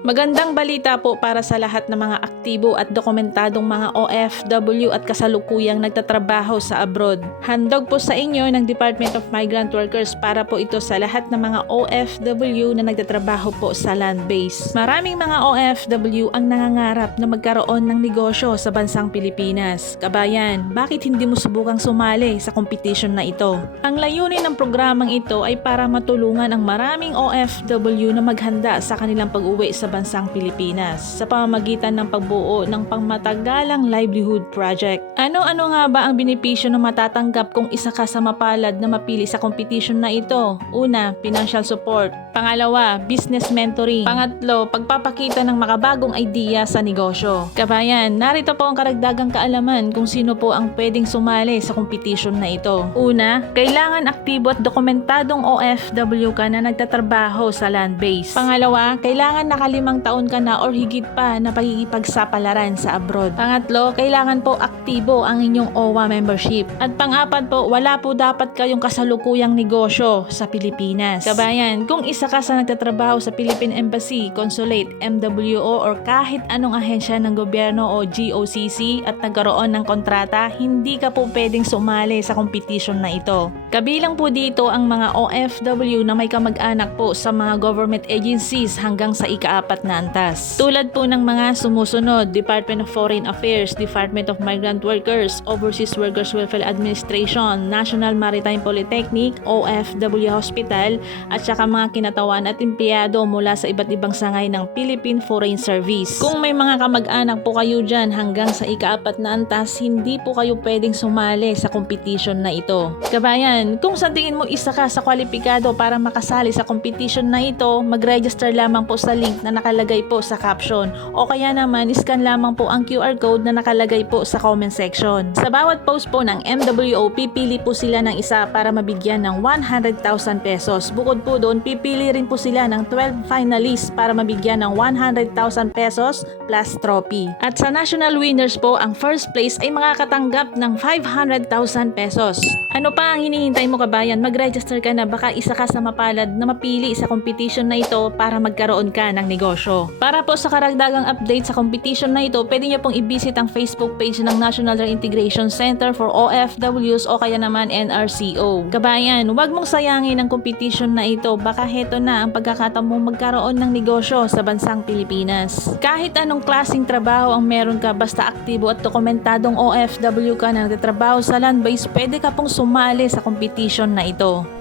Magandang balita po para sa lahat ng mga aktibo at dokumentadong mga OFW at kasalukuyang nagtatrabaho sa abroad. Handog po sa inyo ng Department of Migrant Workers para po ito sa lahat ng mga OFW na nagtatrabaho po sa land base. Maraming mga OFW ang nangangarap na magkaroon ng negosyo sa bansang Pilipinas. Kabayan, bakit hindi mo subukang sumali sa competition na ito? Ang layunin ng programang ito ay para matulungan ang maraming OFW na maghanda sa kanilang pag-uwi sa bansang Pilipinas sa pamamagitan ng pagbuo ng pangmatagalang livelihood project. Ano-ano nga ba ang benepisyo na matatanggap kung isa ka sa mapalad na mapili sa competition na ito? Una, financial support. Pangalawa, business mentoring. Pangatlo, pagpapakita ng makabagong idea sa negosyo. Kabayan, narito po ang karagdagang kaalaman kung sino po ang pwedeng sumali sa competition na ito. Una, kailangan aktibo at dokumentadong OFW ka na nagtatrabaho sa land base. Pangalawa, kailangan nakalimang taon ka na or higit pa na pagigipagsapalaran sa abroad. Pangatlo, kailangan po aktibo ang inyong OWA membership. At pangapat po, wala po dapat kayong kasalukuyang negosyo sa Pilipinas. Kabayan, kung isa ka sa nagtatrabaho sa Philippine Embassy, Consulate, MWO or kahit anong ahensya ng gobyerno o GOCC at nagkaroon ng kontrata, hindi ka po pwedeng sumali sa competition na ito. Kabilang po dito ang mga OFW na may kamag-anak po sa mga government agencies hanggang sa ikaapat na antas. Tulad po ng mga sumusunod, Department of Foreign Affairs, Department of Migrant Workers, Overseas Workers Welfare Administration, National Maritime Polytechnic, OFW Hospital, at saka mga kinatawan at empleyado mula sa iba't ibang sangay ng Philippine Foreign Service. Kung may mga kamag-anak po kayo dyan hanggang sa ikaapat na antas, hindi po kayo pwedeng sumali sa competition na ito. Kabayan, kung sa tingin mo isa ka sa kwalipikado para makasali sa competition na ito, mag-register lamang po sa link na nakalagay po sa caption o kaya naman scan lamang po ang QR code na nakalagay po sa comment section. Sa bawat post po ng MWO, pipili po sila ng isa para mabigyan ng 100,000 pesos. Bukod po doon, pipili rin po sila ng 12 finalists para mabigyan ng 100,000 pesos plus trophy. At sa national winners po, ang first place ay makakatanggap ng 500,000 pesos. Ano pa ang hinihintay mo kabayan? Mag-register ka na baka isa ka sa mapalad na mapili sa competition na ito para magkaroon ka ng negosyo. Para po sa karagdagang update sa competition na ito, pwede niyo pong i-visit ang Facebook page ng National Reintegration Center for OFWs o kaya naman NRCO. Kabayan, huwag mong sayangin ang competition na ito. Baka heto na ang pagkakataon mong magkaroon ng negosyo sa bansang Pilipinas. Kahit anong klaseng trabaho ang meron ka, basta aktibo at dokumentadong OFW ka na nagtatrabaho sa land base, pwede ka pong sumali sa competition na ito.